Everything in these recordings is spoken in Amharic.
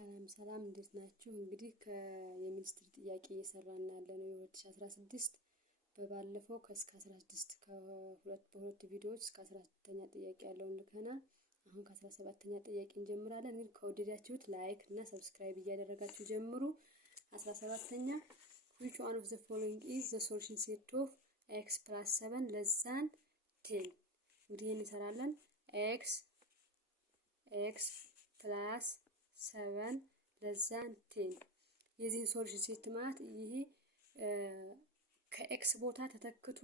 ሰላም እንዴት ናችሁ? እንግዲህ ከሚኒስትሪ ጥያቄ እየሰራን ያለነው የ2016 በባለፈው እስከ 16 በሁለት ቪዲዮዎች እስከ 14ኛ ጥያቄ ያለውን ልከናል። አሁን ከ17ኛ ጥያቄ እንጀምራለን። ግን ከወደዳችሁት ላይክ እና ሰብስክራይብ እያደረጋችሁ ጀምሩ። 17ኛ which one of the following is the solution set of x plus 7 less than 10? እንግዲህ እንሰራለን x plus 7 less than 10 የዚህ ሶሉሽን ሴት ማለት ይሄ ከኤክስ ቦታ ተተክቶ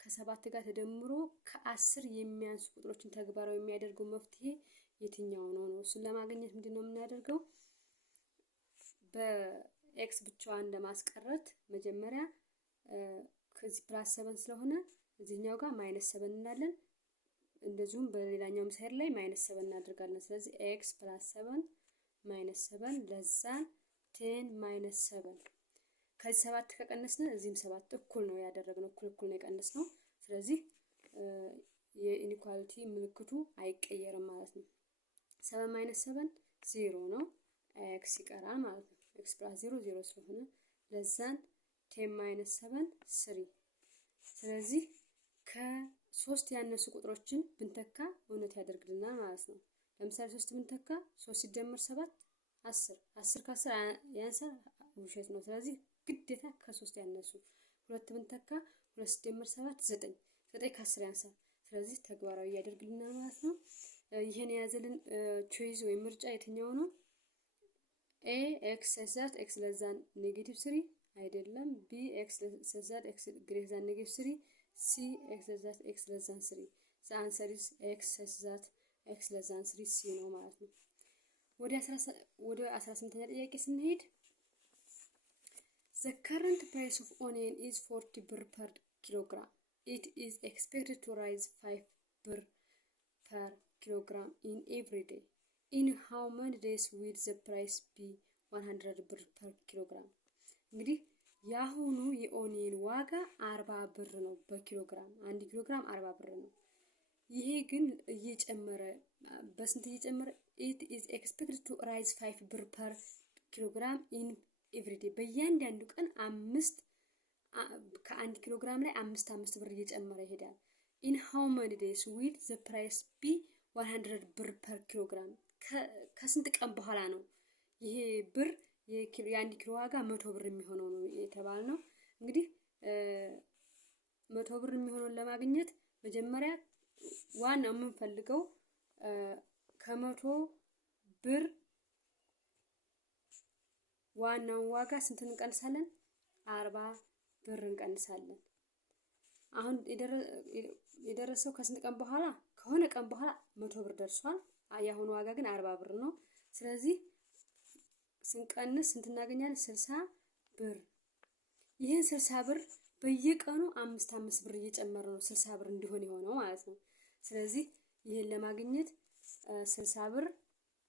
ከ7 ጋር ተደምሮ ከ10 የሚያንሱ ቁጥሮችን ተግባራዊ የሚያደርገው መፍትሄ የትኛው ነው? እሱን ለማግኘት ምንድነው የምናደርገው? በኤክስ ብቻዋን ለማስቀረት መጀመሪያ ከዚህ ፕላስ 7 ስለሆነ እዚህኛው ጋር -7 እንላለን። እንደዚሁም በሌላኛው ሳይድ ላይ -7 እናደርጋለን። ስለዚህ ኤክስ ፕላስ 7 -7 ለዛ 10 -7 ከዚህ 7 ከቀነስን እዚህም 7 እኩል ነው ያደረግነው፣ እኩል ነው የቀነስነው። ስለዚህ የኢኒኳሊቲ ምልክቱ አይቀየርም ማለት ነው። 7 -7 0 ነው፣ ኤክስ ይቀራል ማለት ነው። ኤክስ ፕላስ 0 0 ስለሆነ ለዛን 10 -7 3። ስለዚህ ከ3 ያነሱ ቁጥሮችን ብንተካ እውነት ያደርግልናል ማለት ነው። ለምሳሌ 3 ብንተካ 3 ሲደመር 7 10 10 ከ10 ያንሳል፣ ውሸት ነው። ስለዚህ ግዴታ ከ3 ያነሱ 2 ብንተካ 2 ሲደመር 7 9 9 ከ10 ያንሳል። ስለዚህ ተግባራዊ ያደርግልናል ማለት ነው። ይሄን የያዘልን ቾይዝ ወይ ምርጫ የትኛው ነው? ኤ ኤክስ ሰዛት ኤክስ ለዛን -3 አይደለም። ቢ ኤክስ ሰዛት ኤክስ ግሬተር ዛን -3 ሲ ኤክስ ሰዛት ኤክስ ለዛን 3 ዘ አንሰር ኢዝ ኤክስ ሰዛት ኤክስ ለዛን 3 ሲ ነው ማለት ነው። ወደ 18ኛ ጥያቄ ስንሄድ the current price of onion is 40 ብር per kilogram. It is expected to rise 5 ብር per kilogram in every day. In how many days will the price be 100 ብር per kilogram? እንግዲህ ያሁኑ የኦኒየን ዋጋ 40 ብር ነው በኪሎግራም። 1 ኪሎግራም 40 ብር ነው። ይሄ ግን እየጨመረ በስንት እየጨመረ? it is expected to rise 5 ብር per kilogram in every day. በእያንዳንዱ ቀን 5 ከ1 ኪሎግራም ላይ 5 ብር እየጨመረ ይሄዳል። in how many days will the price be 100 ብር per kilogram? ከስንት ቀን በኋላ ነው ይሄ ብር የ1 ኪሎ ዋጋ 100 ብር የሚሆነው ነው የተባልነው። እንግዲህ 100 ብር የሚሆነውን ለማግኘት መጀመሪያ ዋናው የምንፈልገው ከ100 ብር ዋናውን ዋጋ ስንት እንቀንሳለን? 40 ብር እንቀንሳለን። አሁን የደረሰው ከስንት ቀን በኋላ? ከሆነ ቀን በኋላ 100 ብር ደርሷል። ያሁኑ ዋጋ ግን 40 ብር ነው። ስለዚህ ስንቀንስ ስንት እናገኛለን? 60 ብር። ይሄን 60 ብር በየቀኑ 5 ብር እየጨመረ ነው 60 ብር እንዲሆን የሆነው ማለት ነው። ስለዚህ ይሄን ለማግኘት 60 ብር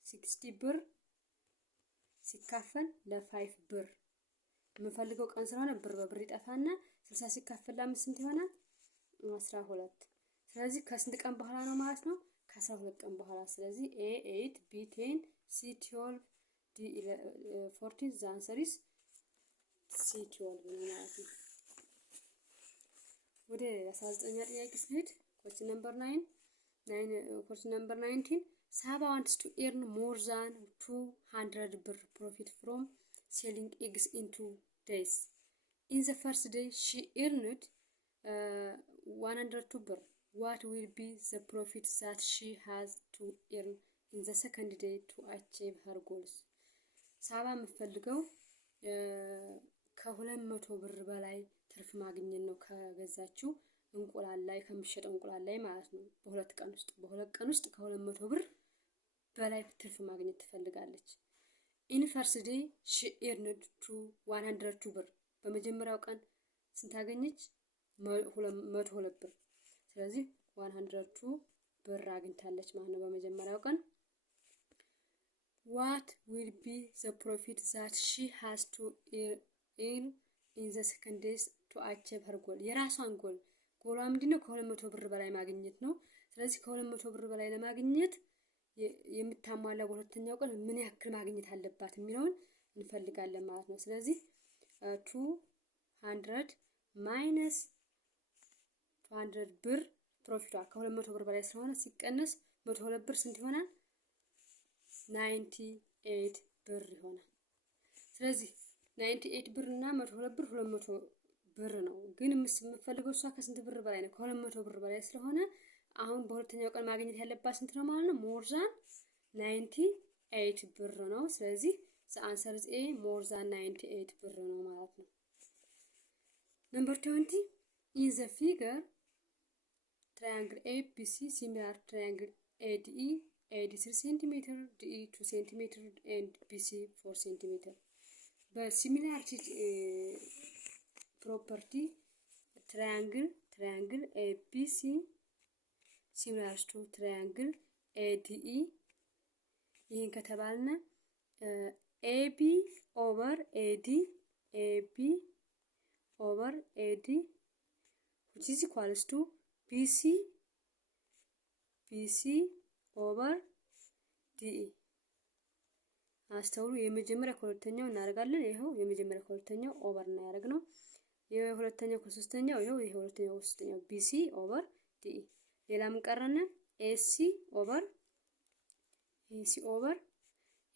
60 ብር ሲካፈል ለ5 ብር የምንፈልገው ቀን ስለሆነ ብር በብር ይጠፋና 60 ሲካፈል ለ5 ስንት ይሆናል? 12። ስለዚህ ከስንት ቀን በኋላ ነው ማለት ነው? ከ12 ቀን በኋላ። ስለዚህ A 8 B 10 C 12 D 14 the answer is C 12 ነው ማለት ነው። ወደ 19ኛ ጥያቄ ስንሄድ question number 19 Saba wants to earn more than 200 ብር profit from selling eggs in 2 days. In the first day she earned 102 ብር. What will be the profit that she has to earn in the second day to achieve her goals? ሳባ የምትፈልገው ከ200 ብር በላይ ትርፍ ማግኘት ነው ከገዛችው እንቁላል ላይ ከሚሸጠው እንቁላል ላይ ማለት ነው። በሁለት ቀን ውስጥ ከ200 ብር በላይ ትርፍ ማግኘት ትፈልጋለች። in first day she earned 102 ብር። በመጀመሪያው ቀን ስንት አገኘች? 102 ብር። ስለዚህ 102 ብር አግኝታለች ማለት ነው በመጀመሪያው ቀን። what will be the profit that she has to earn in the second day to achieve her goal? የራሷን ጎሏ ምንድነው? ከ200 ብር በላይ ማግኘት ነው። ስለዚህ ከ200 ብር በላይ ለማግኘት የምታሟላ በሁለተኛው ቀን ምን ያክል ማግኘት አለባት የሚለውን እንፈልጋለን ማለት ነው። ስለዚህ 200 ማይነስ 200 ብር ፕሮፊቷ ከ200 ብር በላይ ስለሆነ ሲቀነስ 102 ብር ስንት ይሆናል? 98 ብር ይሆናል። ስለዚህ 98 ብር እና 102 ብር 200 ብር ነው። ግን የምትፈልገው እሷ ከስንት ብር በላይ ነው? ከ200 ብር በላይ ስለሆነ አሁን በሁለተኛው ቀን ማግኘት ያለባት ስንት ነው ማለት ነው? ሞር ዛን 98 ብር ነው። ስለዚህ the answer is A more than 98 ብር ነው ማለት ነው። number 20 in the figure triangle ABC similar triangle ADE AD 3 cm DE 2 cm and BC 4 cm በሲሚላሪቲ ፕሮፐርቲ triangle ABC similar to triangle ADE ይሄን ከተባልነ AB over AD which is equals to BC over DE አስተውሉ። የመጀመሪያ ከሁለተኛው እናደርጋለን። ይሄው የመጀመሪያ ከሁለተኛው ኦቨር እናያደርግ ነው። የሁለተኛው ከሶስተኛው ይሄው የሁለተኛው ከሶስተኛው BC over DE ሌላም ቀረነ AC over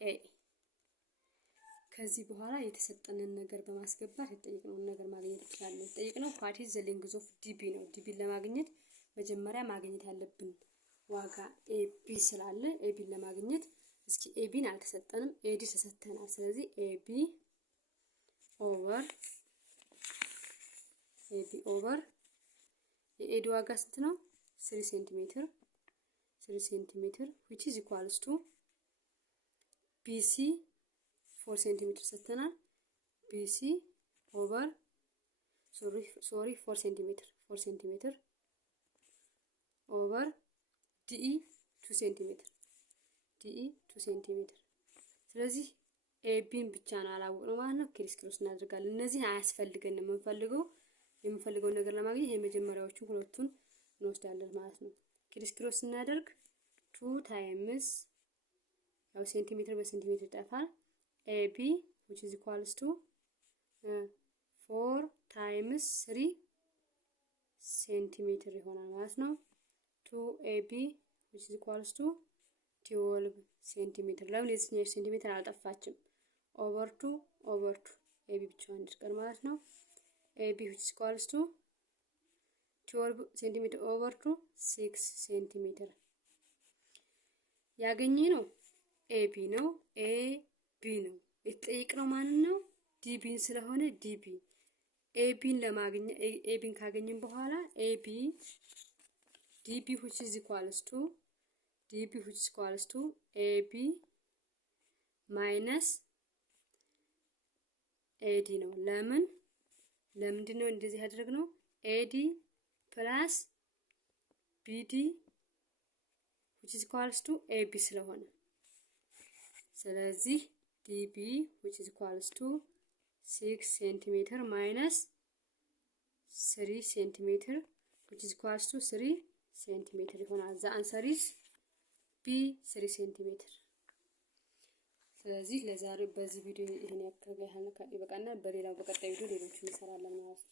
AE ከዚህ በኋላ የተሰጠንን ነገር በማስገባት የተጠየቅነውን ነገር ማግኘት እንችላለን። የተጠየቅነው what is the length of DB ነው። DB ለማግኘት መጀመሪያ ማግኘት ያለብን ዋጋ AB ስላለ AB ለማግኘት እስኪ ABን አልተሰጠንም፣ AD ተሰጥተናል። ስለዚህ AB over የኤዲ ዋጋ ስንት ነው? 3 ሴንቲሜትር which is equals to BC 4 ሴንቲሜትር ሰጥተናል። BC over 4 ሴንቲሜትር over DE 2 ሴንቲሜትር ስለዚህ ኤቢን ብቻ ነው አላወቅነው ማለት ነው። ክሪስ እናደርጋለን። እነዚህ አያስፈልገንም። የምንፈልገው ነገር ለማግኘት የመጀመሪያዎቹ ሁለቱን እንወስዳለን ማለት ነው። ክሪስ እናደርግ 2 ታይምስ ያው ሴንቲሜትር በሴንቲሜትር ይጠፋል። AB which is equals to 4 times 3 ሴንቲሜትር ይሆናል ማለት ነው። 2AB which is equals to 12 ሴንቲሜትር። ለምን የዚህኛው ሴንቲሜትር አልጠፋችም? ኦቨር 2 AB ብቻዋን እንድትቀር ማለት ነው። AB which is equals to 12 ሴንቲሜትር ኦቨር 2 6 ሴንቲሜትር ያገኘነው AB ነው። AB ነው የተጠየቅነው ማለት ነው። DBን ስለሆነ ABን ለማግኘት ABን ካገኘን በኋላ DB which is equals to AB minus AD ነው። ለምንድን ነው እንደዚህ ያደረግነው? AD plus BD which is equals to AB ስለሆነ ስለዚህ DB which is equals to 6 centimeter minus 3 centimeter which is equals to 3 centimeter ይሆናል። the answer is B 3 centimeter። ስለዚህ ለዛሬ በዚህ ቪዲዮ ይሄን ያክል ይበቃናል። በሌላው በቀጣይ ቪዲዮ ሌሎችን እንሰራለን ማለት ነው።